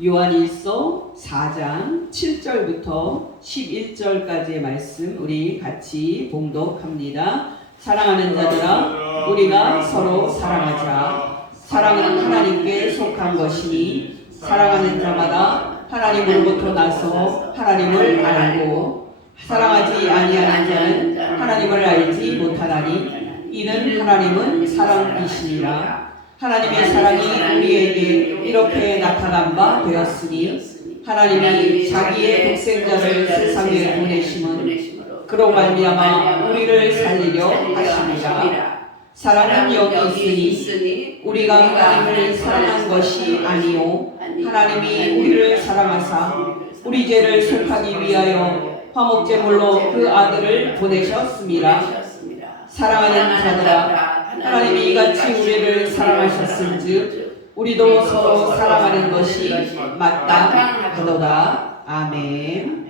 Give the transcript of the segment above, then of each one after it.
요한일서 4장 7절부터 11절까지의 말씀 우리 같이 봉독합니다. 사랑하는 자들아, 우리가 서로 사랑하자. 사랑은 하나님께 속한 것이니 사랑하는 자마다 하나님으로부터 나서 하나님을 알고 사랑하지 아니하는 자는 하나님을 알지 못하나니 이는 하나님은 사랑이시니라. 하나님의 사랑이 우리에게 이렇게 나타난 바 되었으니 하나님이 자기의 독생자를 세상에 보내심은 그로 말미암아 우리를 살리려 하심이라. 사랑은 여기 있으니 우리가 하나님을 사랑한 것이 아니요 하나님이 우리를 사랑하사 우리 죄를 속하기 위하여 화목제물로 그 아들을 보내셨습니다. 사랑하는 자들아, 하나님이 이같이 우리를 사랑하셨은즉 우리도 서로 사랑하는 것이 마땅하도다. 아멘.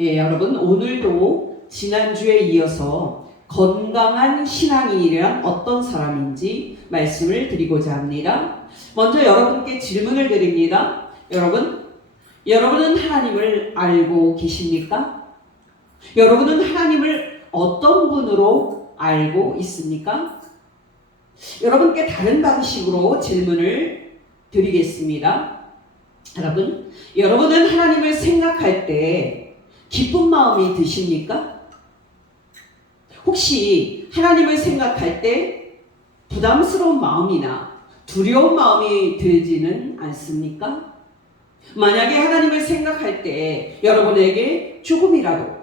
예, 여러분, 오늘도 지난주에 이어서 건강한 신앙인이란 어떤 사람인지 말씀을 드리고자 합니다. 먼저 여러분께 질문을 드립니다. 여러분은 하나님을 알고 계십니까? 여러분은 하나님을 어떤 분으로 알고 있습니까? 여러분께 다른 방식으로 질문을 드리겠습니다. 여러분은 하나님을 생각할 때 기쁜 마음이 드십니까? 혹시 하나님을 생각할 때 부담스러운 마음이나 두려운 마음이 들지는 않습니까? 만약에 하나님을 생각할 때 여러분에게 조금이라도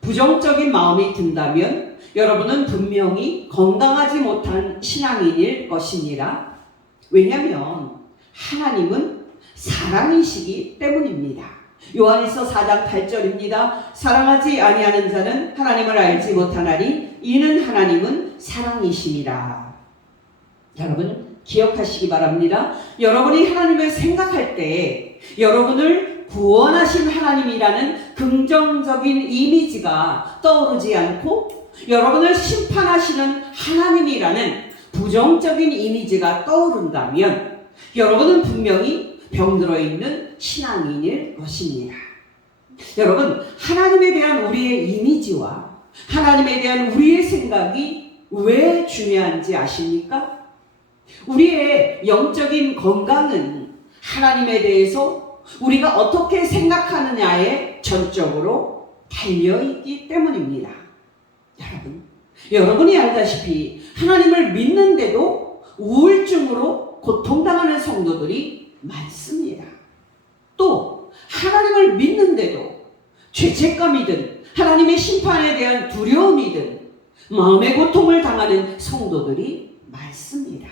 부정적인 마음이 든다면 여러분은 분명히 건강하지 못한 신앙인일 것입니다. 왜냐하면 하나님은 사랑이시기 때문입니다. 요한일서 4장 8절입니다. 사랑하지 아니하는 자는 하나님을 알지 못하나니 이는 하나님은 사랑이심이라. 여러분 기억하시기 바랍니다. 여러분이 하나님을 생각할 때 여러분을 구원하신 하나님이라는 긍정적인 이미지가 떠오르지 않고 여러분을 심판하시는 하나님이라는 부정적인 이미지가 떠오른다면 여러분은 분명히 병들어 있는 신앙인일 것입니다. 여러분, 하나님에 대한 우리의 이미지와 하나님에 대한 우리의 생각이 왜 중요한지 아십니까? 우리의 영적인 건강은 하나님에 대해서 우리가 어떻게 생각하느냐에 전적으로 달려있기 때문입니다. 여러분이 알다시피 하나님을 믿는데도 우울증으로 고통당하는 성도들이 많습니다. 또 하나님을 믿는데도 죄책감이든 하나님의 심판에 대한 두려움이든 마음의 고통을 당하는 성도들이 많습니다.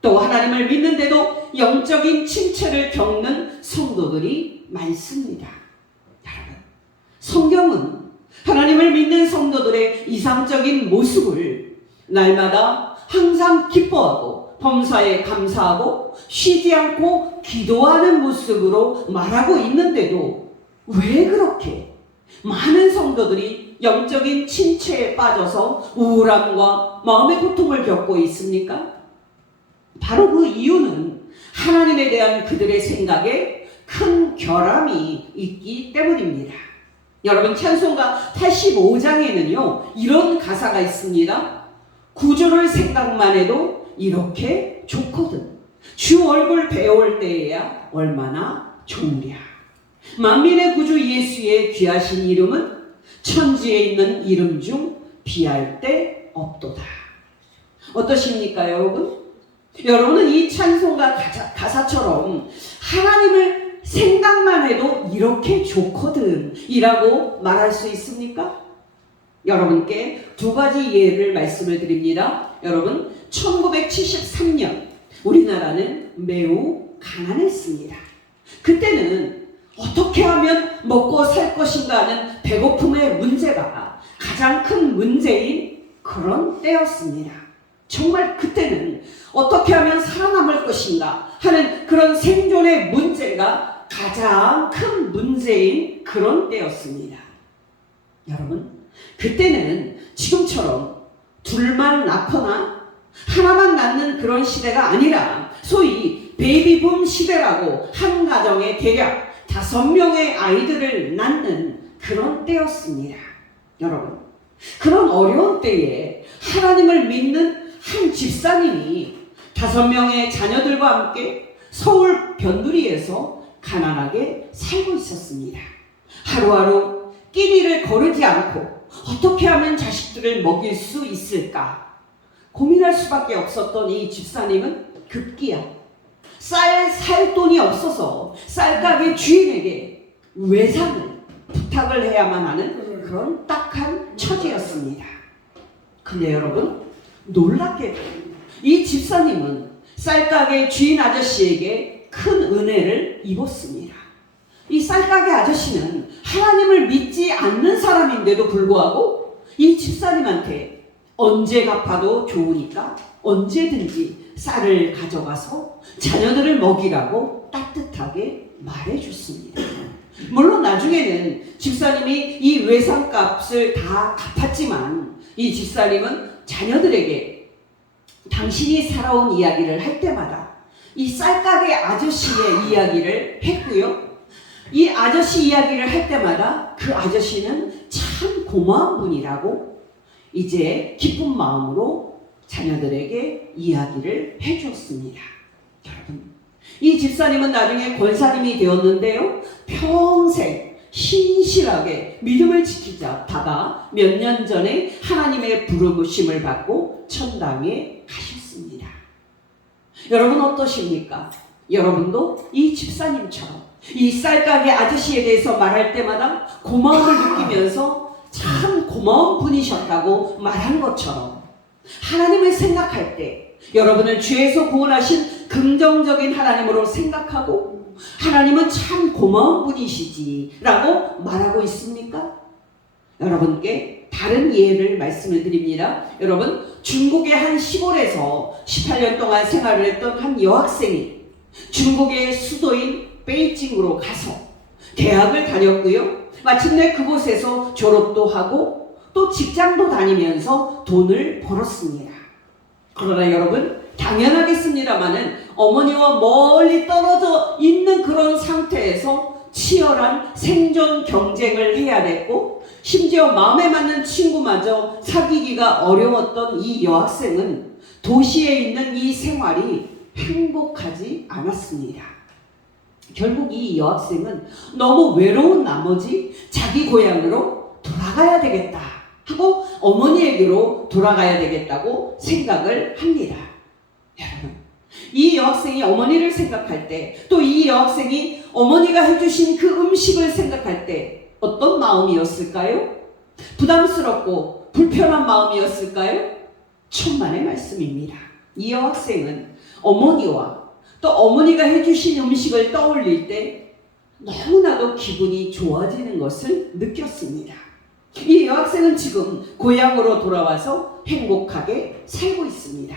또 하나님을 믿는데도 영적인 침체를 겪는 성도들이 많습니다. 여러분, 성경은 하나님을 믿는 성도들의 이상적인 모습을 날마다 항상 기뻐하고 범사에 감사하고 쉬지 않고 기도하는 모습으로 말하고 있는데도 왜 그렇게 많은 성도들이 영적인 침체에 빠져서 우울함과 마음의 고통을 겪고 있습니까? 바로 그 이유는 하나님에 대한 그들의 생각에 큰 결함이 있기 때문입니다. 여러분, 찬송가 85장에는요 이런 가사가 있습니다. 구주를 생각만 해도 이렇게 좋거든. 주 얼굴 배울 때에야 얼마나 좋으랴. 만민의 구주 예수의 귀하신 이름은 천지에 있는 이름 중 비할 데 없도다. 어떠십니까, 여러분? 여러분은 이 찬송가 가사처럼 하나님을 생각만 해도 이렇게 좋거든 이라고 말할 수 있습니까? 여러분께 두 가지 예를 말씀을 드립니다. 여러분, 1973년 우리나라는 매우 가난했습니다. 그때는 어떻게 하면 먹고 살 것인가 하는 배고픔의 문제가 가장 큰 문제인 그런 때였습니다. 정말 그때는 어떻게 하면 살아남을 것인가 하는 그런 생존의 문제가 가장 큰 문제인 그런 때였습니다. 여러분, 그때는 지금처럼 둘만 낳거나 하나만 낳는 그런 시대가 아니라 소위 베이비붐 시대라고 한 가정에 대략 5명의 아이들을 낳는 그런 때였습니다. 여러분, 그런 어려운 때에 하나님을 믿는 한 집사님이 5명의 자녀들과 함께 서울 변두리에서 가난하게 살고 있었습니다. 하루하루 끼니를 거르지 않고 어떻게 하면 자식들을 먹일 수 있을까 고민할 수밖에 없었던 이 집사님은 급기야 쌀 살 돈이 없어서 쌀가게 주인에게 외상을 부탁을 해야만 하는 그런 딱한 처지였습니다. 근데 여러분, 놀랍게도 이 집사님은 쌀가게 주인 아저씨에게 큰 은혜를 입었습니다. 이 쌀가게 아저씨는 하나님을 믿지 않는 사람인데도 불구하고 이 집사님한테 언제 갚아도 좋으니까 언제든지 쌀을 가져가서 자녀들을 먹이라고 따뜻하게 말해줬습니다. 물론 나중에는 집사님이 이 외상값을 다 갚았지만 이 집사님은 자녀들에게 당신이 살아온 이야기를 할 때마다 이 쌀가게 아저씨의 이야기를 했고요. 이 아저씨 이야기를 할 때마다 그 아저씨는 참 고마운 분이라고 이제 기쁜 마음으로 자녀들에게 이야기를 해주었습니다. 여러분, 이 집사님은 나중에 권사님이 되었는데요. 평생 신실하게 믿음을 지키자 다가 몇 년 전에 하나님의 부르심을 받고 천당에 가셨습니다. 여러분 어떠십니까? 여러분도 이 집사님처럼 이 쌀가게 아저씨에 대해서 말할 때마다 고마움을 느끼면서 참 고마운 분이셨다고 말한 것처럼 하나님을 생각할 때 여러분을 죄에서 구원하신 긍정적인 하나님으로 생각하고 하나님은 참 고마운 분이시지 라고 말하고 있습니까? 여러분께 다른 예를 말씀을 드립니다. 여러분, 중국의 한 시골에서 18년 동안 생활을 했던 한 여학생이 중국의 수도인 베이징으로 가서 대학을 다녔고요. 마침내 그곳에서 졸업도 하고 또 직장도 다니면서 돈을 벌었습니다. 그러나 여러분, 당연하겠습니다마는 어머니와 멀리 떨어져 있는 그런 상태에서 치열한 생존 경쟁을 해야 됐고 심지어 마음에 맞는 친구마저 사귀기가 어려웠던 이 여학생은 도시에 있는 이 생활이 행복하지 않았습니다. 결국 이 여학생은 너무 외로운 나머지 자기 고향으로 돌아가야 되겠다 하고 어머니에게로 돌아가야 되겠다고 생각을 합니다. 여러분, 이 여학생이 어머니를 생각할 때 또 이 여학생이 어머니가 해주신 그 음식을 생각할 때 어떤 마음이었을까요? 부담스럽고 불편한 마음이었을까요? 천만의 말씀입니다. 이 여학생은 어머니와 또 어머니가 해주신 음식을 떠올릴 때 너무나도 기분이 좋아지는 것을 느꼈습니다. 이 여학생은 지금 고향으로 돌아와서 행복하게 살고 있습니다.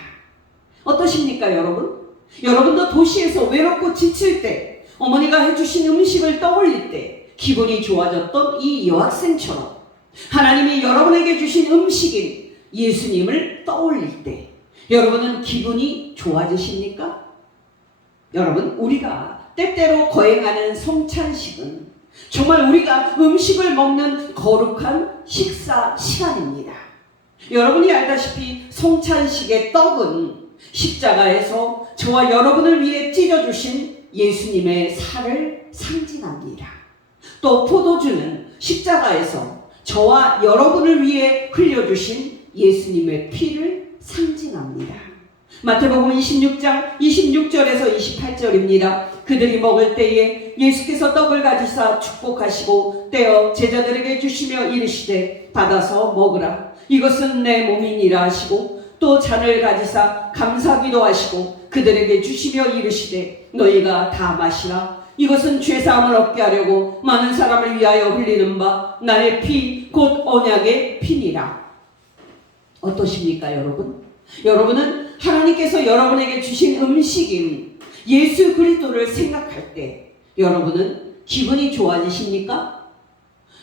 어떠십니까, 여러분? 여러분도 도시에서 외롭고 지칠 때 어머니가 해주신 음식을 떠올릴 때 기분이 좋아졌던 이 여학생처럼 하나님이 여러분에게 주신 음식인 예수님을 떠올릴 때 여러분은 기분이 좋아지십니까? 여러분, 우리가 때때로 거행하는 성찬식은 정말 우리가 음식을 먹는 거룩한 식사 시간입니다. 여러분이 알다시피 성찬식의 떡은 십자가에서 저와 여러분을 위해 찢어주신 예수님의 살을 상징합니다. 또 포도주는 십자가에서 저와 여러분을 위해 흘려주신 예수님의 피를 상징합니다. 마태복음 26장 26절에서 28절입니다. 그들이 먹을 때에 예수께서 떡을 가지사 축복하시고 떼어 제자들에게 주시며 이르시되 받아서 먹으라. 이것은 내 몸이니라 하시고 또 잔을 가지사 감사기도 하시고 그들에게 주시며 이르시되 너희가 다 마시라. 이것은 죄사함을 얻게 하려고 많은 사람을 위하여 흘리는 바 나의 피 곧 언약의 피니라. 어떠십니까, 여러분? 여러분은 하나님께서 여러분에게 주신 음식인 예수 그리스도를 생각할 때 여러분은 기분이 좋아지십니까?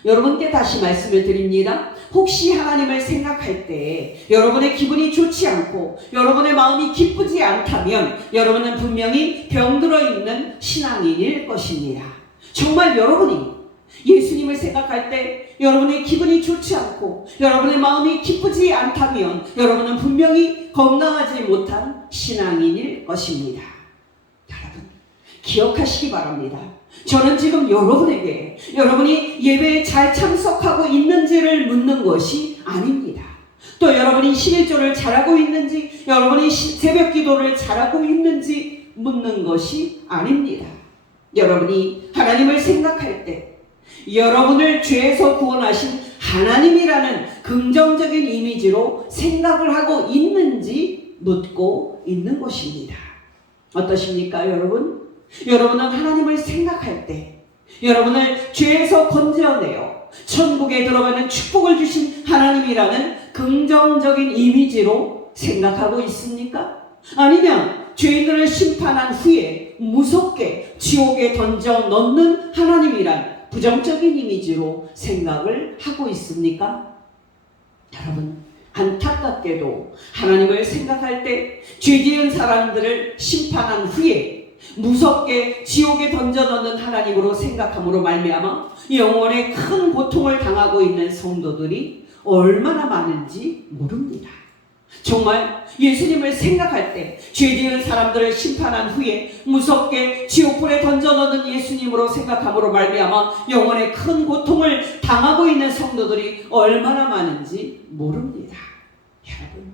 여러분께 다시 말씀을 드립니다. 혹시 하나님을 생각할 때 여러분의 기분이 좋지 않고 여러분의 마음이 기쁘지 않다면 여러분은 분명히 병들어 있는 신앙인일 것입니다. 정말 여러분이 예수님을 생각할 때 여러분의 기분이 좋지 않고 여러분의 마음이 기쁘지 않다면 여러분은 분명히 건강하지 못한 신앙인일 것입니다. 여러분, 기억하시기 바랍니다. 저는 지금 여러분에게 여러분이 예배에 잘 참석하고 있는지를 묻는 것이 아닙니다. 또 여러분이 11조를 잘하고 있는지, 여러분이 새벽 기도를 잘하고 있는지 묻는 것이 아닙니다. 여러분이 하나님을 생각할 때 여러분을 죄에서 구원하신 하나님이라는 긍정적인 이미지로 생각을 하고 있는지 묻고 있는 것입니다. 어떠십니까, 여러분? 여러분은 하나님을 생각할 때 여러분을 죄에서 건져내어 천국에 들어가는 축복을 주신 하나님이라는 긍정적인 이미지로 생각하고 있습니까? 아니면 죄인들을 심판한 후에 무섭게 지옥에 던져 넣는 하나님이란 부정적인 이미지로 생각을 하고 있습니까? 여러분, 안타깝게도 하나님을 생각할 때 죄지은 사람들을 심판한 후에 무섭게 지옥에 던져 넣는 하나님으로 생각함으로 말미암아 영원의 큰 고통을 당하고 있는 성도들이 얼마나 많은지 모릅니다. 정말 예수님을 생각할 때 죄지은 사람들을 심판한 후에 무섭게 지옥불에 던져 넣는 예수님으로 생각함으로 말미암아 영원의 큰 고통을 당하고 있는 성도들이 얼마나 많은지 모릅니다. 여러분,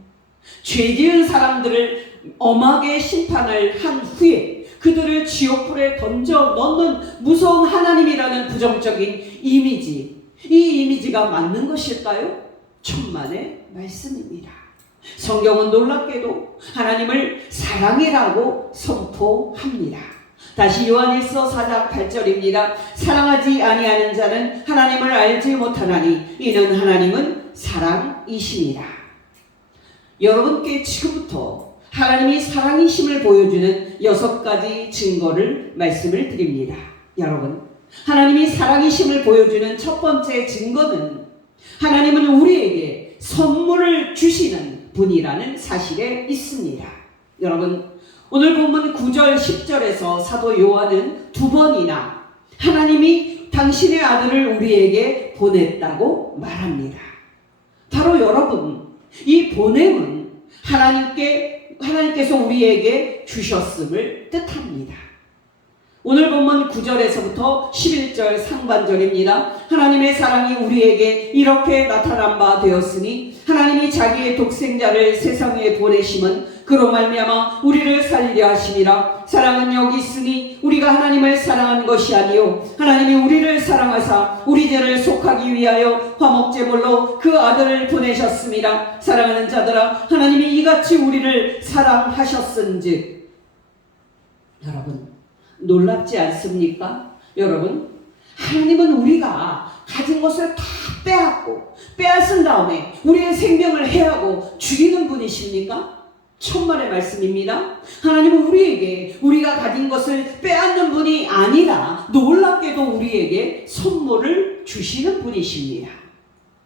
죄지은 사람들을 엄하게 심판을 한 후에 그들을 지옥불에 던져 넣는 무서운 하나님이라는 부정적인 이미지, 이 이미지가 맞는 것일까요? 천만의 말씀입니다. 성경은 놀랍게도 하나님을 사랑이라고 선포합니다. 다시 요한일서 4장 8절입니다. 사랑하지 아니하는 자는 하나님을 알지 못하나니 이는 하나님은 사랑이시니라. 여러분께 지금부터 하나님이 사랑이심을 보여주는 6가지 증거를 말씀을 드립니다. 여러분, 하나님이 사랑이심을 보여주는 첫 번째 증거는 하나님은 우리에게 선물을 주시는 분이라는 사실에 있습니다. 여러분, 오늘 본문 9절 10절에서 사도 요한은 2번이나 하나님이 당신의 아들을 우리에게 보냈다고 말합니다. 바로 여러분, 이 보냄은 하나님께서 우리에게 주셨음을 뜻합니다. 오늘 본문 9절에서부터 11절 상반절입니다. 하나님의 사랑이 우리에게 이렇게 나타난 바 되었으니 하나님이 자기의 독생자를 세상에 보내심은 그로 말미암아 우리를 살리려 하심이라. 사랑은 여기 있으니 우리가 하나님을 사랑한 것이 아니요 하나님이 우리를 사랑하사 우리 죄를 속하기 위하여 화목제물로 그 아들을 보내셨습니다. 사랑하는 자들아, 하나님이 이같이 우리를 사랑하셨은즉. 여러분, 놀랍지 않습니까? 여러분, 하나님은 우리가 가진 것을 다 빼앗은 다음에 우리의 생명을 해하고 죽이는 분이십니까? 천만의 말씀입니다. 하나님은 우리에게 우리가 가진 것을 빼앗는 분이 아니라 놀랍게도 우리에게 선물을 주시는 분이십니다.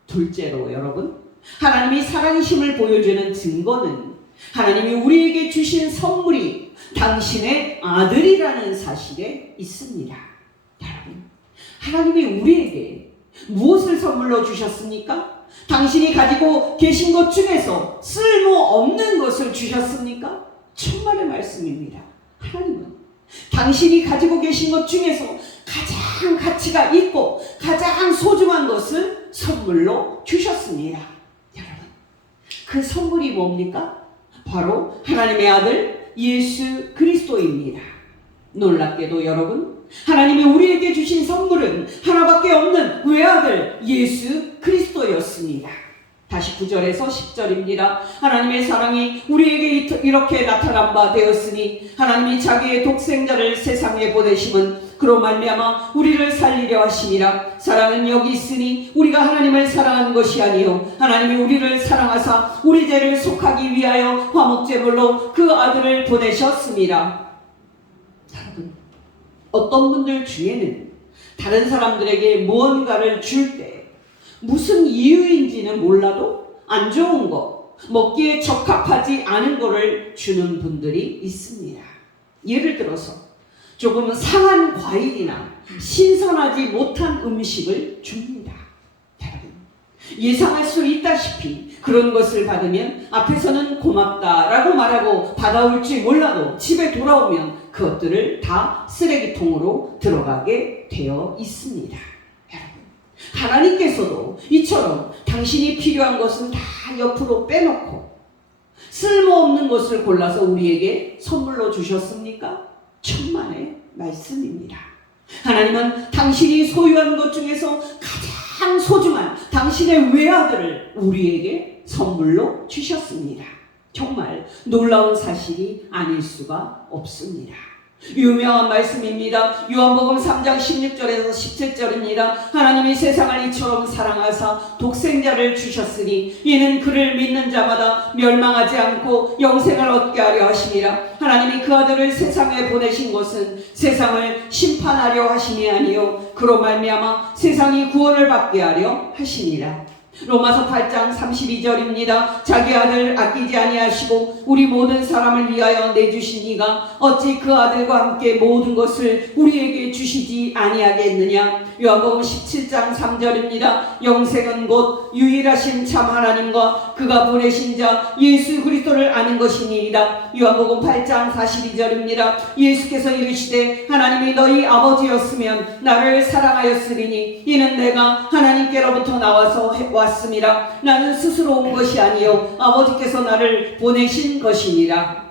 둘째로 여러분, 하나님이 사랑이심을 보여주는 증거는 하나님이 우리에게 주신 선물이 당신의 아들이라는 사실에 있습니다. 여러분, 하나님이 우리에게 무엇을 선물로 주셨습니까? 당신이 가지고 계신 것 중에서 쓸모없는 것을 주셨습니까? 천만의 말씀입니다. 하나님은 당신이 가지고 계신 것 중에서 가장 가치가 있고 가장 소중한 것을 선물로 주셨습니다. 여러분, 그 선물이 뭡니까? 바로 하나님의 아들 예수 그리스도입니다. 놀랍게도 여러분, 하나님이 우리에게 주신 선물은 하나밖에 없는 외아들 예수 그리스도였습니다. 다시 9절에서 10절입니다. 하나님의 사랑이 우리에게 이렇게 나타난 바 되었으니 하나님이 자기의 독생자를 세상에 보내심은 그로 말미암아 우리를 살리려 하심이라. 사랑은 여기 있으니 우리가 하나님을 사랑한 것이 아니요 하나님이 우리를 사랑하사 우리 죄를 속하기 위하여 화목제물로 그 아들을 보내셨습니다. 여러분, 어떤 분들 중에는 다른 사람들에게 무언가를 줄 때 무슨 이유인지는 몰라도 안 좋은 거, 먹기에 적합하지 않은 거를 주는 분들이 있습니다. 예를 들어서 조금 상한 과일이나 신선하지 못한 음식을 줍니다. 여러분, 예상할 수 있다시피 그런 것을 받으면 앞에서는 고맙다라고 말하고 받아올지 몰라도 집에 돌아오면 그것들을 다 쓰레기통으로 들어가게 되어 있습니다. 여러분, 하나님께서도 이처럼 당신이 필요한 것은 다 옆으로 빼놓고 쓸모없는 것을 골라서 우리에게 선물로 주셨습니까? 천만의 말씀입니다. 하나님은 당신이 소유한 것 중에서 가장 소중한 당신의 외아들을 우리에게 선물로 주셨습니다. 정말 놀라운 사실이 아닐 수가 없습니다. 유명한 말씀입니다. 요한복음 3장 16절에서 17절입니다. 하나님이 세상을 이처럼 사랑하사 독생자를 주셨으니 이는 그를 믿는 자마다 멸망하지 않고 영생을 얻게 하려 하심이라. 하나님이 그 아들을 세상에 보내신 것은 세상을 심판하려 하심이 아니요 그로 말미암아 세상이 구원을 받게 하려 하심이라. 로마서 8장 32절입니다. 자기 아들 아끼지 아니하시고 우리 모든 사람을 위하여 내주신 이가 어찌 그 아들과 함께 모든 것을 우리에게 주시지 아니하겠느냐. 요한복음 17장 3절입니다. 영생은 곧 유일하신 참 하나님과 그가 보내신 자 예수 그리스도를 아는 것이니이다. 요한복음 8장 42절입니다. 예수께서 이르시되 하나님이 너희 아버지였으면 나를 사랑하였으리니 이는 내가 하나님께로부터 나와서 왔습니다. 나는 스스로 온 것이 아니요 아버지께서 나를 보내신 것이니라.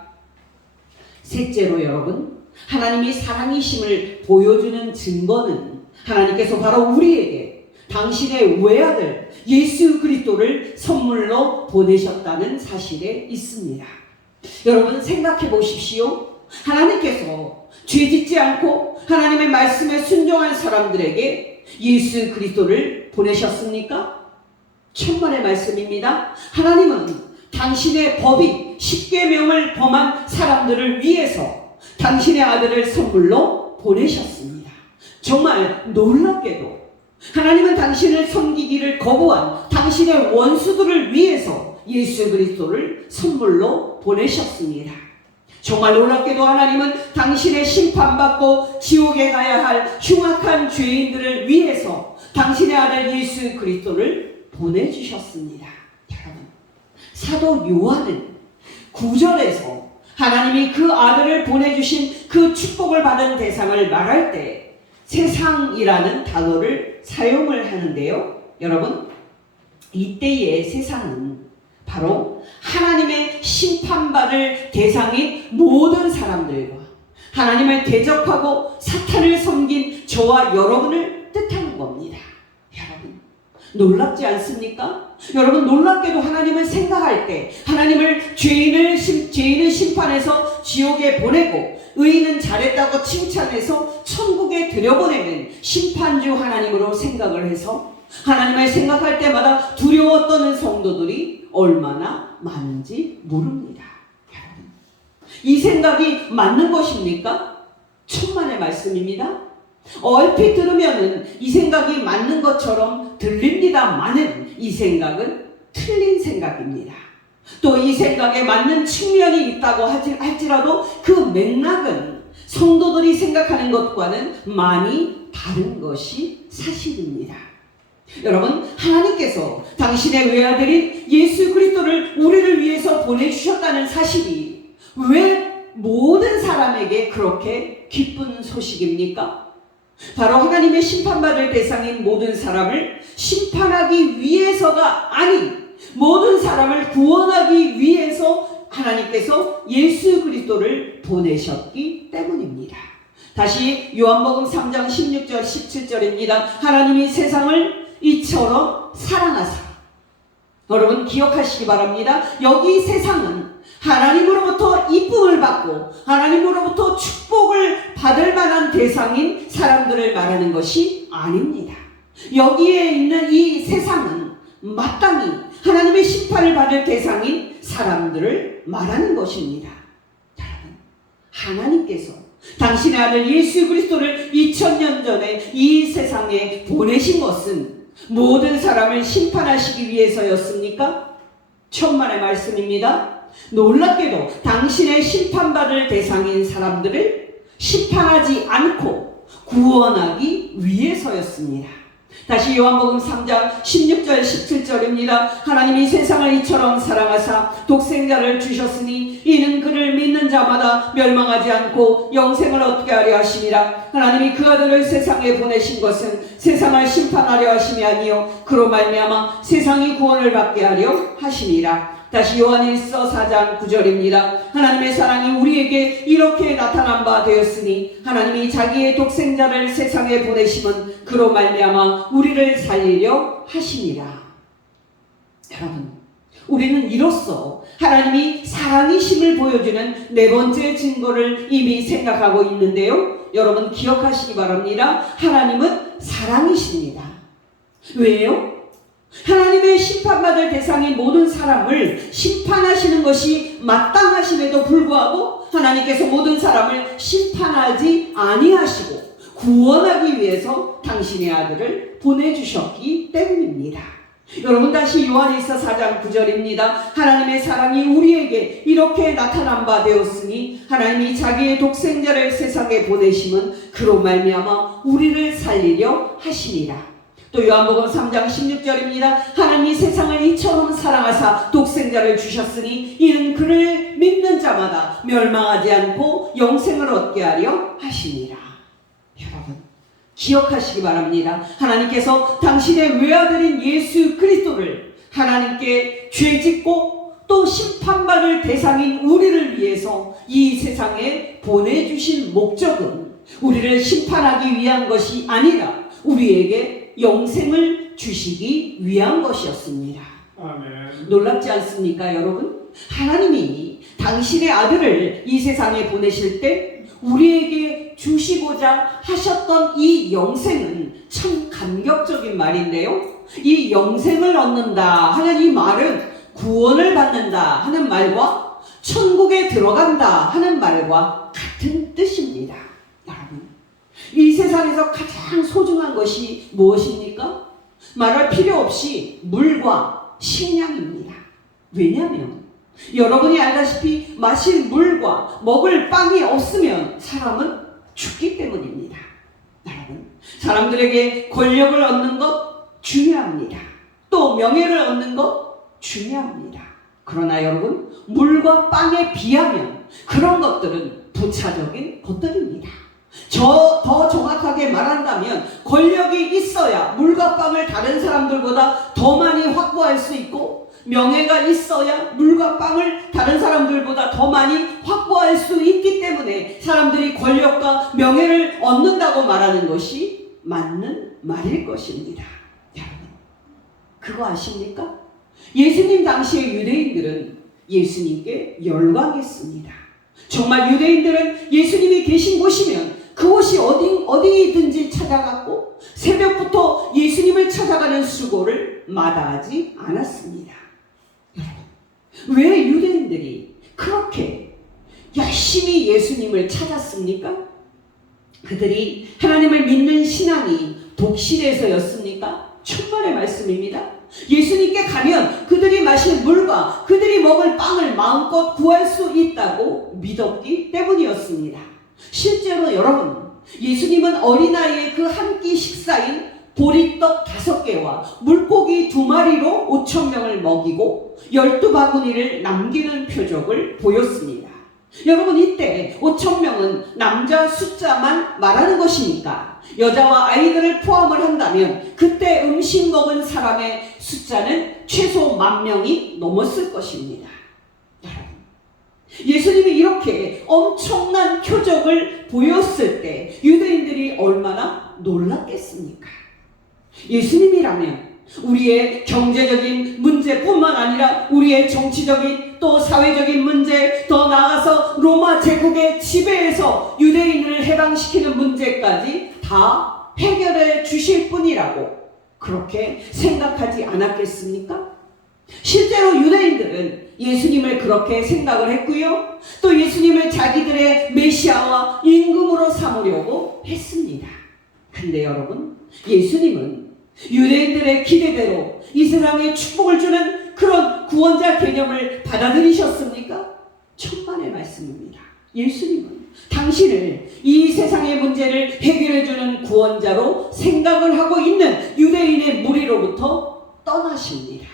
셋째로 여러분, 하나님이 사랑이심을 보여주는 증거는 하나님께서 바로 우리에게 당신의 외아들 예수 그리스도를 선물로 보내셨다는 사실에 있습니다. 여러분 생각해 보십시오. 하나님께서 죄짓지 않고 하나님의 말씀에 순종한 사람들에게 예수 그리스도를 보내셨습니까? 천만의 말씀입니다. 하나님은 당신의 법이 십계명을 범한 사람들을 위해서 당신의 아들을 선물로 보내셨습니다. 정말 놀랍게도 하나님은 당신을 섬기기를 거부한 당신의 원수들을 위해서 예수 그리스도를 선물로 보내셨습니다. 정말 놀랍게도 하나님은 당신의 심판받고 지옥에 가야 할 흉악한 죄인들을 위해서 당신의 아들 예수 그리스도를 보내주셨습니다. 여러분, 사도 요한은 9절에서 하나님이 그 아들을 보내주신 그 축복을 받은 대상을 말할 때 세상이라는 단어를 사용을 하는데요. 여러분, 이때의 세상은 바로 하나님의 심판받을 대상인 모든 사람들과 하나님을 대적하고 사탄을 섬긴 저와 여러분을 뜻하는 겁니다. 여러분, 놀랍지 않습니까? 여러분, 놀랍게도 하나님을 생각할 때 하나님을 죄인을 심판해서 지옥에 보내고 의인은 잘했다고 칭찬해서 천국에 들여보내는 심판주 하나님으로 생각을 해서 하나님을 생각할 때마다 두려워 떠는 성도들이 얼마나 많은지 모릅니다. 여러분, 이 생각이 맞는 것입니까? 천만의 말씀입니다. 얼핏 들으면은 이 생각이 맞는 것처럼 들립니다만은 이 생각은 틀린 생각입니다. 또 이 생각에 맞는 측면이 있다고 할지라도 그 맥락은 성도들이 생각하는 것과는 많이 다른 것이 사실입니다. 여러분, 하나님께서 당신의 외아들인 예수 그리스도를 우리를 위해서 보내주셨다는 사실이 왜 모든 사람에게 그렇게 기쁜 소식입니까? 바로 하나님의 심판받을 대상인 모든 사람을 심판하기 위해서가 아닌 모든 사람을 구원하기 위해서 하나님께서 예수 그리스도를 보내셨기 때문입니다. 다시 요한복음 3장 16절 17절입니다. 하나님이 세상을 이처럼 사랑하사. 여러분 기억하시기 바랍니다. 여기 세상은 하나님으로부터 이쁨을 받고 하나님으로부터 축복을 받을 만한 대상인 사람들을 말하는 것이 아닙니다. 여기에 있는 이 세상은 마땅히 하나님의 심판을 받을 대상인 사람들을 말하는 것입니다. 여러분, 하나님께서 당신의 아들 예수 그리스도를 2000년 전에 이 세상에 보내신 것은 모든 사람을 심판하시기 위해서였습니까? 천만의 말씀입니다. 놀랍게도 당신의 심판받을 대상인 사람들을 심판하지 않고 구원하기 위해서였습니다. 다시 요한복음 3장 16절 17절입니다. 하나님이 세상을 이처럼 사랑하사 독생자를 주셨으니 이는 그를 믿는 자마다 멸망하지 않고 영생을 얻게 하려 하심이라. 하나님이 그 아들을 세상에 보내신 것은 세상을 심판하려 하심이 아니요 그로 말미암아 세상이 구원을 받게 하려 하심이라. 다시 요한일서 4장 9절입니다. 하나님의 사랑이 우리에게 이렇게 나타난 바 되었으니 하나님이 자기의 독생자를 세상에 보내심은 그로 말미암아 우리를 살리려 하심이라. 여러분, 우리는 이로써 하나님이 사랑이심을 보여주는 네 번째 증거를 이미 생각하고 있는데요. 여러분 기억하시기 바랍니다. 하나님은 사랑이십니다. 왜요? 하나님의 심판받을 대상인 모든 사람을 심판하시는 것이 마땅하심에도 불구하고 하나님께서 모든 사람을 심판하지 아니하시고 구원하기 위해서 당신의 아들을 보내주셨기 때문입니다. 여러분 다시 요한일서 4장 9절입니다. 하나님의 사랑이 우리에게 이렇게 나타난 바 되었으니 하나님이 자기의 독생자를 세상에 보내심은 그로 말미암아 우리를 살리려 하시니라. 또 요한복음 3장 16절입니다. 하나님이 세상을 이처럼 사랑하사 독생자를 주셨으니 이는 그를 믿는 자마다 멸망하지 않고 영생을 얻게 하려 하시니라. 여러분 기억하시기 바랍니다. 하나님께서 당신의 외아들인 예수 그리스도를 하나님께 죄짓고 또 심판받을 대상인 우리를 위해서 이 세상에 보내주신 목적은 우리를 심판하기 위한 것이 아니라 우리에게 영생을 주시기 위한 것이었습니다. 아멘. 놀랍지 않습니까, 여러분? 하나님이 당신의 아들을 이 세상에 보내실 때 우리에게 주시고자 하셨던 이 영생은 참 감격적인 말인데요. 이 영생을 얻는다 하는 이 말은 구원을 받는다 하는 말과 천국에 들어간다 하는 말과 같은 뜻입니다. 여러분, 이 세상에서 가장 소중한 것이 무엇입니까? 말할 필요 없이 물과 식량입니다. 왜냐하면 여러분이 알다시피 마실 물과 먹을 빵이 없으면 사람은 죽기 때문입니다. 여러분, 사람들에게 권력을 얻는 것 중요합니다. 또 명예를 얻는 것 중요합니다. 그러나 여러분, 물과 빵에 비하면 그런 것들은 부차적인 것들입니다. 더 정확하게 말한다면 권력이 있어야 물과 빵을 다른 사람들보다 더 많이 확보할 수 있고 명예가 있어야 물과 빵을 다른 사람들보다 더 많이 확보할 수 있기 때문에 사람들이 권력과 명예를 얻는다고 말하는 것이 맞는 말일 것입니다. 여러분, 그거 아십니까? 예수님 당시의 유대인들은 예수님께 열광했습니다. 정말 유대인들은 예수님이 계신 곳이면 그곳이 어디든지 찾아갔고 새벽부터 예수님을 찾아가는 수고를 마다하지 않았습니다. 여러분, 왜 유대인들이 그렇게 열심히 예수님을 찾았습니까? 그들이 하나님을 믿는 신앙이 독실해서였습니까? 천만의 말씀입니다. 예수님께 가면 그들이 마실 물과 그들이 먹을 빵을 마음껏 구할 수 있다고 믿었기 때문이었습니다. 실제로 여러분, 예수님은 어린아이의 그 한 끼 식사인 보리떡 5개와 물고기 2마리로 5,000명을 먹이고 12바구니를 남기는 표적을 보였습니다. 여러분, 이때 5,000명은 남자 숫자만 말하는 것이니까 여자와 아이들을 포함을 한다면 그때 음식 먹은 사람의 숫자는 최소 10,000명이 넘었을 것입니다. 예수님이 이렇게 엄청난 표적을 보였을 때 유대인들이 얼마나 놀랐겠습니까? 예수님이라면 우리의 경제적인 문제뿐만 아니라 우리의 정치적인 또 사회적인 문제, 더 나아가서 로마 제국의 지배에서 유대인을 해방시키는 문제까지 다 해결해 주실 분이라고 그렇게 생각하지 않았겠습니까? 실제로 유대인들은 예수님을 그렇게 생각을 했고요. 또 예수님을 자기들의 메시아와 임금 삼으려고 했습니다. 근데 여러분, 예수님은 유대인들의 기대대로 이 세상에 축복을 주는 그런 구원자 개념을 받아들이셨습니까? 천만의 말씀입니다. 예수님은 당신을 이 세상의 문제를 해결해주는 구원자로 생각을 하고 있는 유대인의 무리로부터 떠나십니다.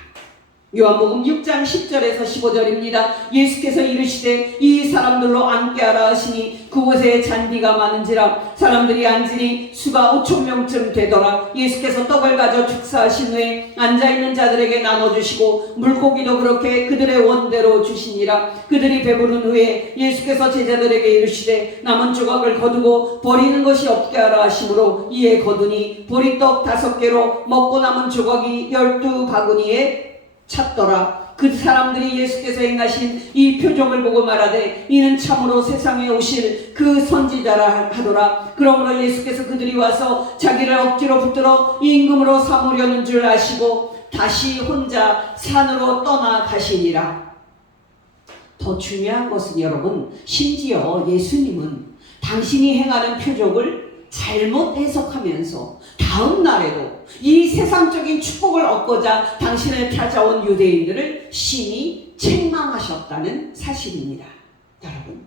요한복음 6장 10절에서 15절입니다. 예수께서 이르시되 이 사람들로 앉게 하라 하시니 그곳에 잔디가 많은지라 사람들이 앉으니 수가 5,000명쯤 되더라. 예수께서 떡을 가져 축사하신 후에 앉아있는 자들에게 나눠주시고 물고기도 그렇게 그들의 원대로 주시니라. 그들이 배부른 후에 예수께서 제자들에게 이르시되 남은 조각을 거두고 버리는 것이 없게 하라 하시므로 이에 거두니 보리떡 5개로 먹고 남은 조각이 12바구니에 찾더라. 그 사람들이 예수께서 행하신 이 표적을 보고 말하되 이는 참으로 세상에 오실 그 선지자라 하더라. 그러므로 예수께서 그들이 와서 자기를 억지로 붙들어 임금으로 삼으려는 줄 아시고 다시 혼자 산으로 떠나가시니라. 더 중요한 것은 여러분, 심지어 예수님은 당신이 행하는 표적을 잘못 해석하면서 다음 날에도 이 세상적인 축복을 얻고자 당신을 찾아온 유대인들을 심히 책망하셨다는 사실입니다. 여러분,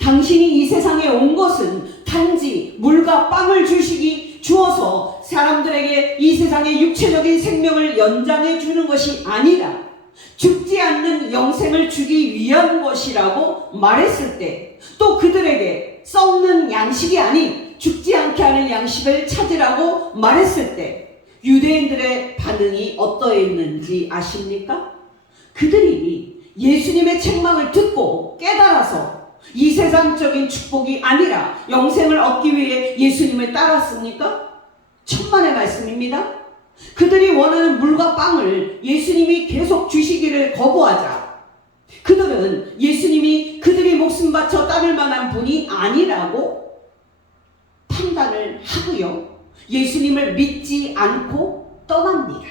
당신이 이 세상에 온 것은 단지 물과 빵을 주어서 사람들에게 이 세상의 육체적인 생명을 연장해 주는 것이 아니라 죽지 않는 영생을 주기 위한 것이라고 말했을 때, 또 그들에게 썩는 양식이 아닌 죽지 않게 하는 양식을 찾으라고 말했을 때 유대인들의 반응이 어떠했는지 아십니까? 그들이 예수님의 책망을 듣고 깨달아서 이 세상적인 축복이 아니라 영생을 얻기 위해 예수님을 따랐습니까? 천만의 말씀입니다. 그들이 원하는 물과 빵을 예수님이 계속 주시기를 거부하자 그들은 예수님이 그들이 목숨 바쳐 따를 만한 분이 아니라고 판단을 하고요, 예수님을 믿지 않고 떠납니다.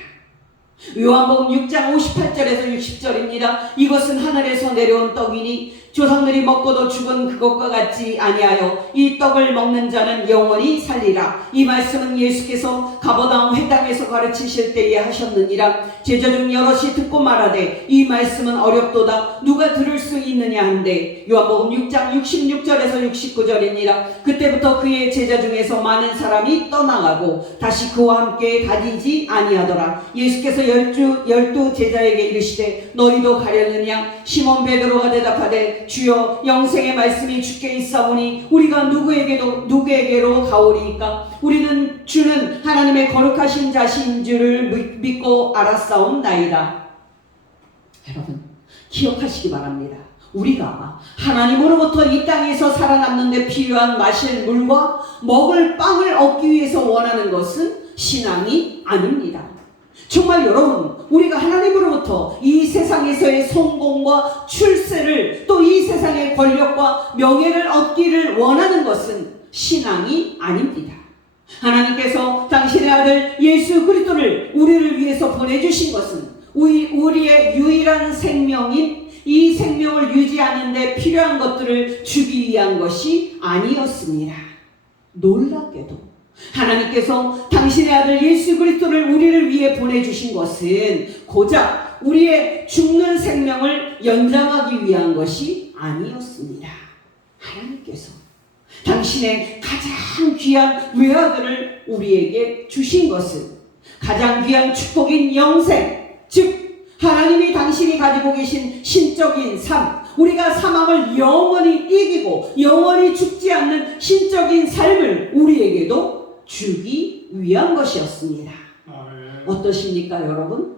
요한복음 6장 58절에서 60절입니다. 이것은 하늘에서 내려온 떡이니 조상들이 먹고도 죽은 그것과 같지 아니하여 이 떡을 먹는 자는 영원히 살리라. 이 말씀은 예수께서 가버나움 회당에서 가르치실 때에 하셨느니라. 제자 중 여럿이 듣고 말하되 이 말씀은 어렵도다 누가 들을 수 있느냐 한데, 요한복음 6장 66절에서 69절입니다. 그때부터 그의 제자 중에서 많은 사람이 떠나가고 다시 그와 함께 다니지 아니하더라. 예수께서 열두 제자에게 이르시되 너희도 가려느냐? 시몬 베드로가 대답하되 주여 영생의 말씀이 주께 있사오니 우리가 누구에게로 가오리이까? 우리는 주는 하나님의 거룩하신 자신 줄을 믿고 알았사옵나이다. 여러분, 기억하시기 바랍니다. 우리가 하나님으로부터 이 땅에서 살아남는 데 필요한 마실 물과 먹을 빵을 얻기 위해서 원하는 것은 신앙이 아닙니다. 정말 여러분, 우리가 하나님으로부터 이 세상에서의 성공과 출세를, 또 이 세상의 권력과 명예를 얻기를 원하는 것은 신앙이 아닙니다. 하나님께서 당신의 아들 예수 그리스도를 우리를 위해서 보내주신 것은 우리의 유일한 생명인 이 생명을 유지하는 데 필요한 것들을 주기 위한 것이 아니었습니다. 놀랍게도 하나님께서 당신의 아들 예수 그리스도를 우리를 위해 보내주신 것은 고작 우리의 죽는 생명을 연장하기 위한 것이 아니었습니다. 하나님께서 당신의 가장 귀한 외아들을 우리에게 주신 것은 가장 귀한 축복인 영생, 즉 하나님이 당신이 가지고 계신 신적인 삶, 우리가 사망을 영원히 이기고 영원히 죽지 않는 신적인 삶을 우리에게도 주기 위한 것이었습니다. 어떠십니까, 여러분?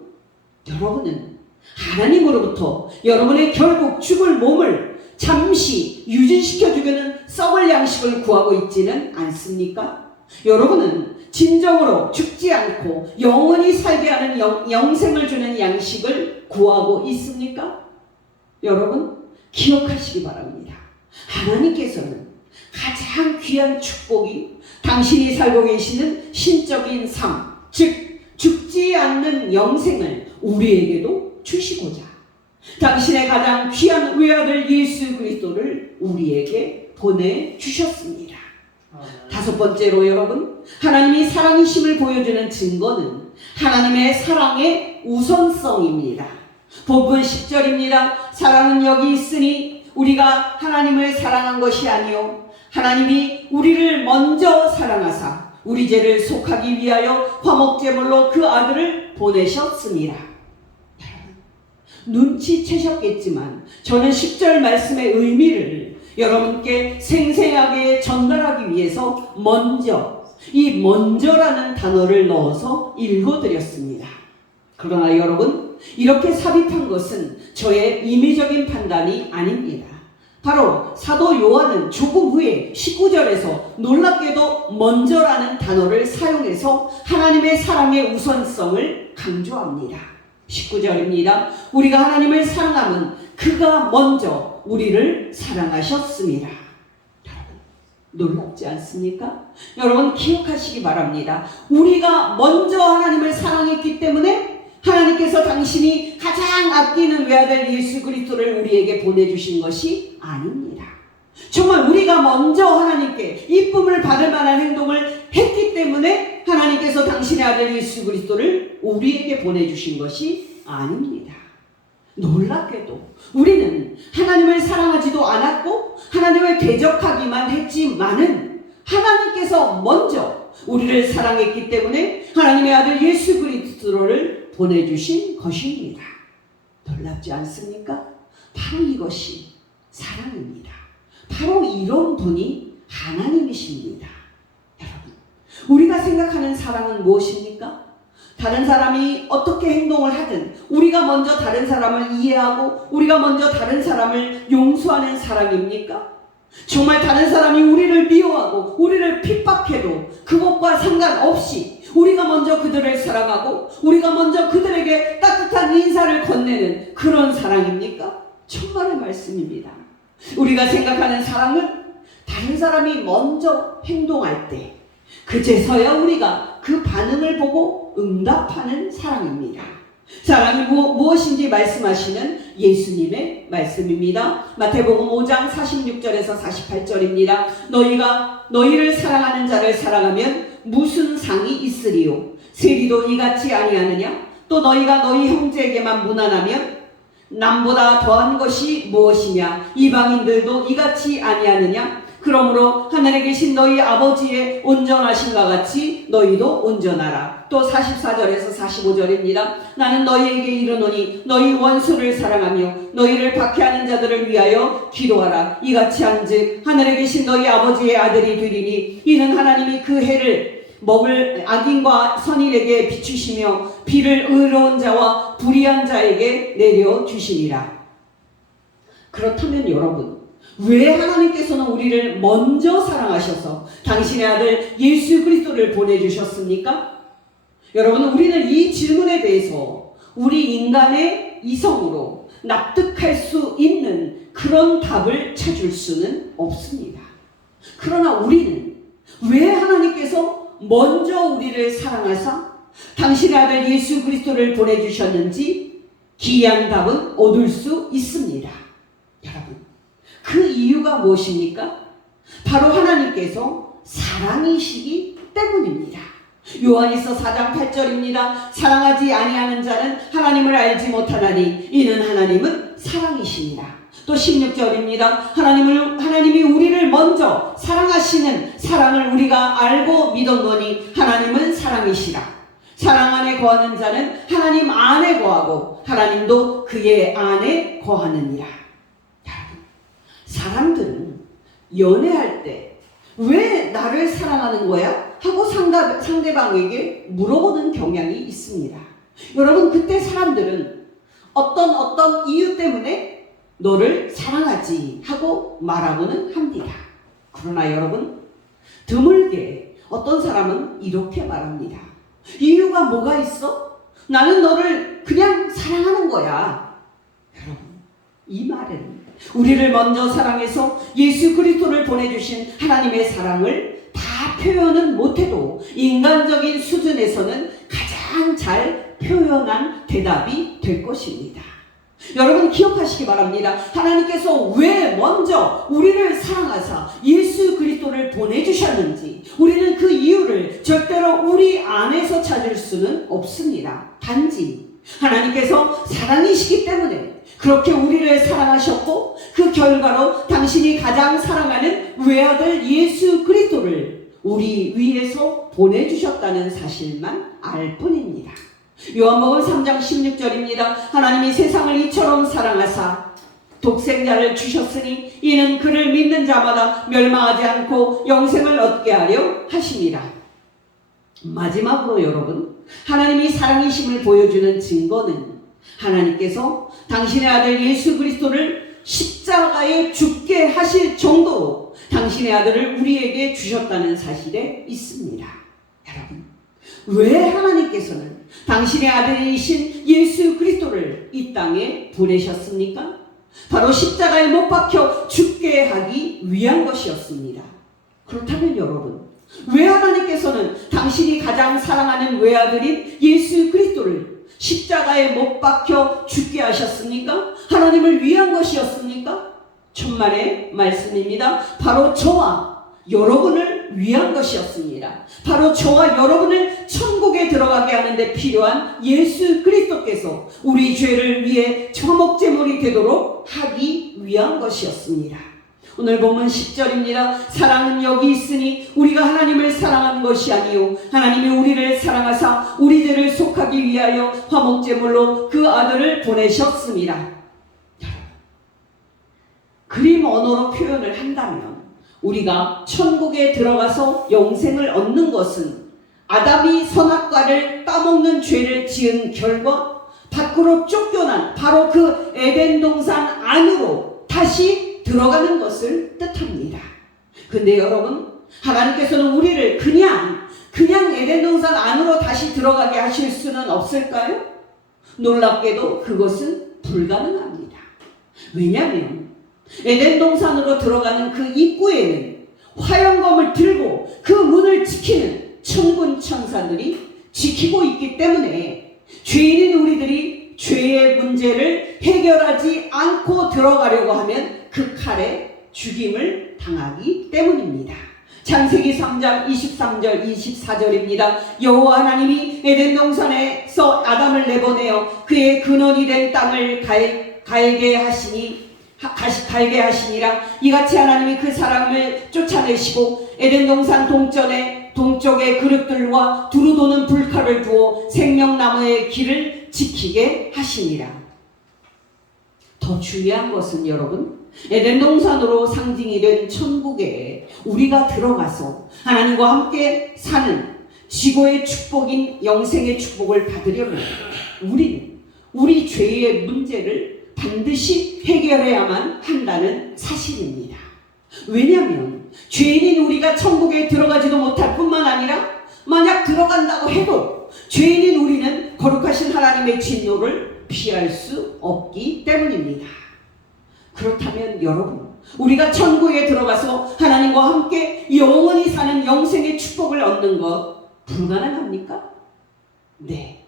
여러분은 하나님으로부터 여러분의 결국 죽을 몸을 잠시 유지시켜주려는 썩을 양식을 구하고 있지는 않습니까? 여러분은 진정으로 죽지 않고 영원히 살게 하는 영생을 주는 양식을 구하고 있습니까? 여러분, 기억하시기 바랍니다. 하나님께서는 가장 귀한 축복이 당신이 살고 계시는 신적인 삶, 즉 죽지 않는 영생을 우리에게도 주시고자 당신의 가장 귀한 외아들 예수 그리스도를 우리에게 보내주셨습니다. 다섯 번째로 여러분, 하나님이 사랑이심을 보여주는 증거는 하나님의 사랑의 우선성입니다. 본문 10절입니다. 사랑은 여기 있으니 우리가 하나님을 사랑한 것이 아니요 하나님이 우리를 먼저 사랑하사 우리 죄를 속하기 위하여 화목제물로 그 아들을 보내셨습니다. 눈치채셨겠지만 저는 10절 말씀의 의미를 여러분께 생생하게 전달하기 위해서 먼저, 이 먼저라는 단어를 넣어서 읽어드렸습니다. 그러나 여러분, 이렇게 삽입한 것은 저의 임의적인 판단이 아닙니다. 바로 사도 요한은 조금 후에 19절에서 놀랍게도 먼저라는 단어를 사용해서 하나님의 사랑의 우선성을 강조합니다. 19절입니다. 우리가 하나님을 사랑하면 그가 먼저 우리를 사랑하셨습니다. 여러분, 놀랍지 않습니까? 여러분 기억하시기 바랍니다. 우리가 먼저 하나님을 사랑했기 때문에 하나님께서 당신이 가장 아끼는 외아들 예수 그리스도를 우리에게 보내주신 것이 아닙니다. 정말 우리가 먼저 하나님께 이쁨을 받을 만한 행동을 했기 때문에 하나님께서 당신의 아들 예수 그리스도를 우리에게 보내주신 것이 아닙니다. 놀랍게도 우리는 하나님을 사랑하지도 않았고 하나님을 대적하기만 했지만은 하나님께서 먼저 우리를 사랑했기 때문에 하나님의 아들 예수 그리스도를 보내주신 것입니다. 놀랍지 않습니까? 바로 이것이 사랑입니다. 바로 이런 분이 하나님이십니다. 여러분, 우리가 생각하는 사랑은 무엇입니까? 다른 사람이 어떻게 행동을 하든 우리가 먼저 다른 사람을 이해하고 우리가 먼저 다른 사람을 용서하는 사랑입니까? 정말 다른 사람이 우리를 미워하고 우리를 핍박해도 그것과 상관없이 우리가 먼저 그들을 사랑하고 우리가 먼저 그들에게 따뜻한 인사를 건네는 그런 사랑입니까? 천만의 말씀입니다. 우리가 생각하는 사랑은 다른 사람이 먼저 행동할 때 그제서야 우리가 그 반응을 보고 응답하는 사랑입니다. 사랑이 무엇인지 말씀하시는 예수님의 말씀입니다. 마태복음 5장 46절에서 48절입니다. 너희가 너희를 사랑하는 자를 사랑하면 무슨 상이 있으리요? 세리도 이같이 아니하느냐? 또 너희가 너희 형제에게만 무난하면 남보다 더한 것이 무엇이냐? 이방인들도 이같이 아니하느냐? 그러므로 하늘에 계신 너희 아버지의 온전하심과 같이 너희도 온전하라. 또 44절에서 45절입니다. 나는 너희에게 이르노니 너희 원수를 사랑하며 너희를 박해하는 자들을 위하여 기도하라. 이같이 한즉 하늘에 계신 너희 아버지의 아들이 되리니 이는 하나님이 그 해를 먹을 악인과 선인에게 비추시며 비를 의로운 자와 불의한 자에게 내려주시니라. 그렇다면 여러분, 왜 하나님께서는 우리를 먼저 사랑하셔서 당신의 아들 예수 그리스도를 보내주셨습니까? 여러분, 우리는 이 질문에 대해서 우리 인간의 이성으로 납득할 수 있는 그런 답을 찾을 수는 없습니다. 그러나 우리는 왜 하나님께서 먼저 우리를 사랑하사 당신의 아들 예수 그리스도를 보내주셨는지 기이한 답은 얻을 수 있습니다. 여러분, 그 이유가 무엇입니까? 바로 하나님께서 사랑이시기 때문입니다. 요한일서 4장 8절입니다. 사랑하지 아니하는 자는 하나님을 알지 못하나니 이는 하나님은 사랑이십니다. 또 16절입니다. 하나님이 우리를 먼저 사랑하시는 사랑을 우리가 알고 믿었노니 하나님은 사랑이시라. 사랑 안에 거하는 자는 하나님 안에 거하고 하나님도 그의 안에 거하느니라. 사람들은 연애할 때 왜 나를 사랑하는 거야? 하고 상대방에게 물어보는 경향이 있습니다. 여러분, 그때 사람들은 어떤 이유 때문에 너를 사랑하지 하고 말하고는 합니다. 그러나 여러분, 드물게 어떤 사람은 이렇게 말합니다. 이유가 뭐가 있어? 나는 너를 그냥 사랑하는 거야. 여러분, 이 말은 우리를 먼저 사랑해서 예수 그리스도를 보내주신 하나님의 사랑을 다 표현은 못해도 인간적인 수준에서는 가장 잘 표현한 대답이 될 것입니다. 여러분 기억하시기 바랍니다. 하나님께서 왜 먼저 우리를 사랑하사 예수 그리스도를 아들을 보내주셨는지 우리는 그 이유를 절대로 우리 안에서 찾을 수는 없습니다. 단지 하나님께서 사랑이시기 때문에 그렇게 우리를 사랑하셨고 그 결과로 당신이 가장 사랑하는 외아들 예수 그리스도를 우리 위해서 보내주셨다는 사실만 알 뿐입니다. 요한복음 3장 16절입니다. 하나님이 세상을 이처럼 사랑하사 독생자를 주셨으니 이는 그를 믿는 자마다 멸망하지 않고 영생을 얻게 하려 하심이라. 마지막으로 여러분, 하나님이 사랑이심을 보여주는 증거는 하나님께서 당신의 아들 예수 그리스도를 십자가에 죽게 하실 정도로 당신의 아들을 우리에게 주셨다는 사실에 있습니다. 여러분, 왜 하나님께서는 당신의 아들이신 예수 그리스도를 이 땅에 보내셨습니까? 바로 십자가에 못 박혀 죽게 하기 위한 것이었습니다. 그렇다면 여러분, 왜 하나님께서는 당신이 가장 사랑하는 외아들인 예수 그리스도를 십자가에 못 박혀 죽게 하셨습니까? 하나님을 위한 것이었습니까? 천만의 말씀입니다. 바로 저와 여러분을 위한 것이었습니다. 바로 저와 여러분을 천국에 들어가게 하는데 필요한 예수 그리스도께서 우리 죄를 위해 화목제물이 되도록 하기 위한 것이었습니다. 오늘 보면 10절입니다. 사랑은 여기 있으니 우리가 하나님을 사랑한 것이 아니요 하나님이 우리를 사랑하사 우리 죄를 속하기 위하여 화목제물로 그 아들을 보내셨습니다. 그림 언어로 표현을 한다면 우리가 천국에 들어가서 영생을 얻는 것은 아담이 선악과를 따먹는 죄를 지은 결과 밖으로 쫓겨난 바로 그 에덴 동산 안으로 다시 들어가는 것을 뜻합니다. 근데 여러분, 하나님께서는 우리를 그냥 에덴 동산 안으로 다시 들어가게 하실 수는 없을까요? 놀랍게도 그것은 불가능합니다. 왜냐하면 에덴 동산으로 들어가는 그 입구에는 화영검을 들고 그 문을 지키는 천군 천사들이 지키고 있기 때문에 죄인인 우리들이 죄의 문제를 해결하지 않고 들어가려고 하면 그 칼에 죽임을 당하기 때문입니다. 창세기 3장 23절 24절입니다. 여호와 하나님이 에덴 동산에서 아담을 내보내어 그의 근원이 된 땅을 갈게 하시니라. 이같이 하나님이 그 사람을 쫓아내시고 에덴 동산 동쪽에 그릇들과 두루 도는 불칼을 두어 생명나무의 길을 지키게 하시니라. 더 중요한 것은 여러분, 에덴 동산으로 상징이 된 천국에 우리가 들어가서 하나님과 함께 사는 지고의 축복인 영생의 축복을 받으려면 우리는 우리 죄의 문제를 반드시 해결해야만 한다는 사실입니다. 왜냐하면 죄인인 우리가 천국에 들어가지도 못할 뿐만 아니라 만약 들어간다고 해도 죄인인 우리는 거룩하신 하나님의 진노를 피할 수 없기 때문입니다. 그렇다면 여러분, 우리가 천국에 들어가서 하나님과 함께 영원히 사는 영생의 축복을 얻는 것 불가능합니까? 네.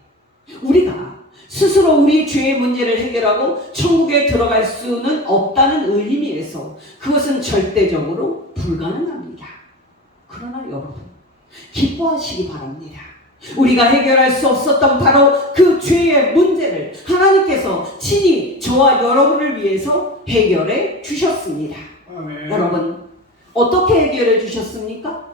우리가 스스로 우리 죄의 문제를 해결하고 천국에 들어갈 수는 없다는 의미에서 그것은 절대적으로 불가능합니다. 그러나 여러분, 기뻐하시기 바랍니다. 우리가 해결할 수 없었던 바로 그 죄의 문제를 하나님께서 친히 저와 여러분을 위해서 해결해 주셨습니다. 아멘. 여러분, 어떻게 해결해 주셨습니까?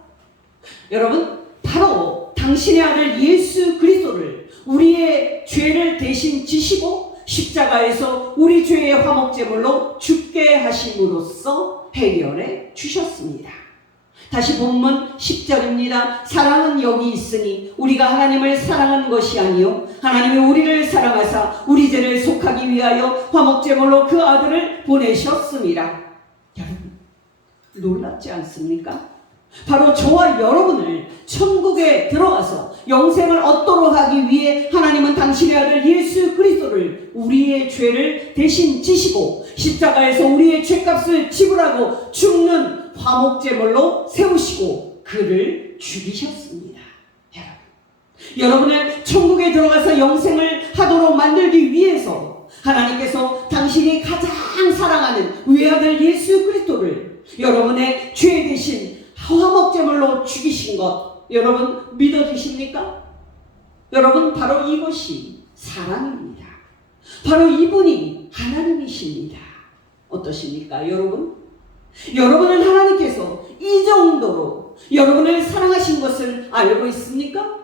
여러분, 바로 당신의 아들 예수 그리스도를 우리의 죄를 대신 지시고 십자가에서 우리 죄의 화목제물로 죽게 하심으로써 해결해 주셨습니다. 다시 본문 10절입니다. 사랑은 여기 있으니 우리가 하나님을 사랑한 것이 아니요 하나님이 우리를 사랑하사 우리 죄를 속하기 위하여 화목제물로 그 아들을 보내셨습니다. 여러분, 놀랍지 않습니까? 바로 저와 여러분을 천국에 들어가서 영생을 얻도록 하기 위해 하나님은 당신의 아들 예수 그리스도를 우리의 죄를 대신 지시고 십자가에서 우리의 죄값을 지불하고 죽는 화목제물로 세우시고 그를 죽이셨습니다. 여러분을 천국에 들어가서 영생을 하도록 만들기 위해서 하나님께서 당신이 가장 사랑하는 외아들 예수 그리스도를 여러분의 죄 대신 화목제물로 죽이신 것 여러분 믿어지십니까? 여러분 바로 이것이 사랑입니다. 바로 이분이 하나님이십니다. 어떠십니까 여러분? 여러분은 하나님께서 이 정도로 여러분을 사랑하신 것을 알고 있습니까?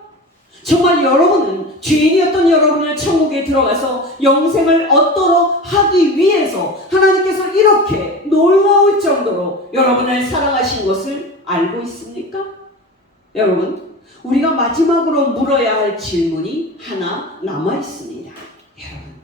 정말 여러분은 죄인이었던 여러분을 천국에 들어가서 영생을 얻도록 하기 위해서 하나님께서 이렇게 놀라울 정도로 여러분을 사랑하신 것을 알고 있습니까? 여러분, 우리가 마지막으로 물어야 할 질문이 하나 남아 있습니다. 여러분,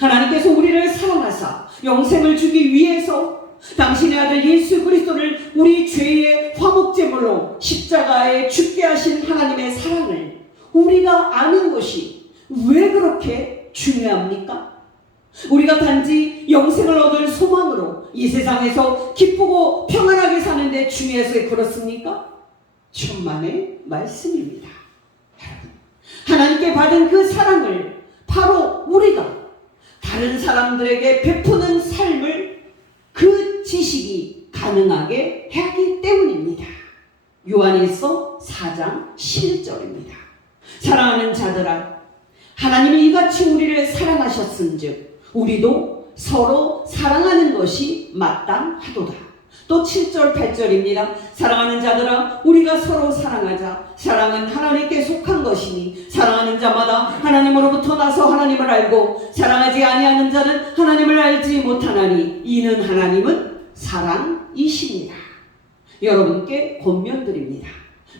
하나님께서 우리를 사랑하사 영생을 주기 위해서 당신의 아들 예수 그리스도를 우리 죄의 화목제물로 십자가에 죽게 하신 하나님의 사랑을 우리가 아는 것이 왜 그렇게 중요합니까? 우리가 단지 영생을 얻을 소망으로 이 세상에서 기쁘고 평안하게 사는데 중요해서 그렇습니까? 천만의 말씀입니다. 여러분, 하나님께 받은 그 사랑을 바로 우리가 다른 사람들에게 베푸는 삶을 그 지식이 가능하게 하기 때문입니다. 요한일서 4장 11절입니다. 사랑하는 자들아, 하나님이 이같이 우리를 사랑하셨은즉 우리도 서로 사랑하는 것이 마땅하도다. 또 7절 8절입니다. 사랑하는 자들아, 우리가 서로 사랑하자. 사랑은 하나님께 속한 것이니 사랑하는 자마다 하나님으로부터 나서 하나님을 알고 사랑하지 아니하는 자는 하나님을 알지 못하나니 이는 하나님은 사랑이십니다. 여러분께 권면드립니다.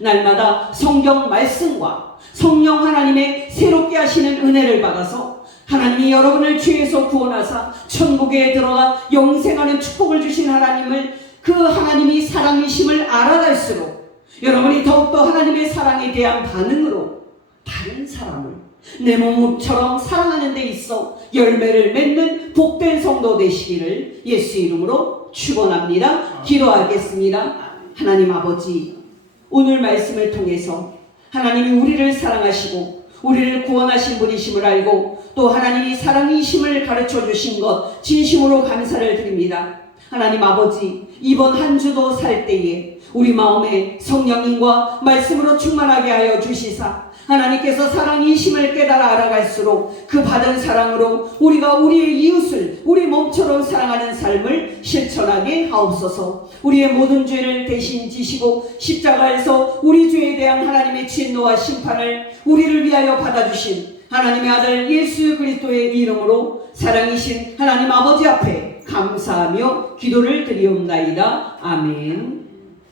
날마다 성경 말씀과 성령 하나님의 새롭게 하시는 은혜를 받아서 하나님이 여러분을 죄에서 구원하사 천국에 들어가 영생하는 축복을 주신 하나님을, 그 하나님이 사랑이심을 알아갈수록 여러분이 더욱더 하나님의 사랑에 대한 반응으로 다른 사람을 내 몸처럼 사랑하는 데 있어 열매를 맺는 복된 성도 되시기를 예수 이름으로 축원합니다. 기도하겠습니다. 하나님 아버지, 오늘 말씀을 통해서 하나님이 우리를 사랑하시고 우리를 구원하신 분이심을 알고 또 하나님이 사랑이심을 가르쳐 주신 것 진심으로 감사를 드립니다. 하나님 아버지, 이번 한 주도 살 때에 우리 마음에 성령님과 말씀으로 충만하게 하여 주시사 하나님께서 사랑이심을 깨달아 알아갈수록 그 받은 사랑으로 우리가 우리의 이웃을 우리 몸처럼 사랑하는 삶을 실천하게 하옵소서. 우리의 모든 죄를 대신 지시고 십자가에서 우리 죄에 대한 하나님의 진노와 심판을 우리를 위하여 받아주신 하나님의 아들 예수 그리스도의 이름으로 사랑이신 하나님 아버지 앞에 감사하며 기도를 드리옵나이다. 아멘.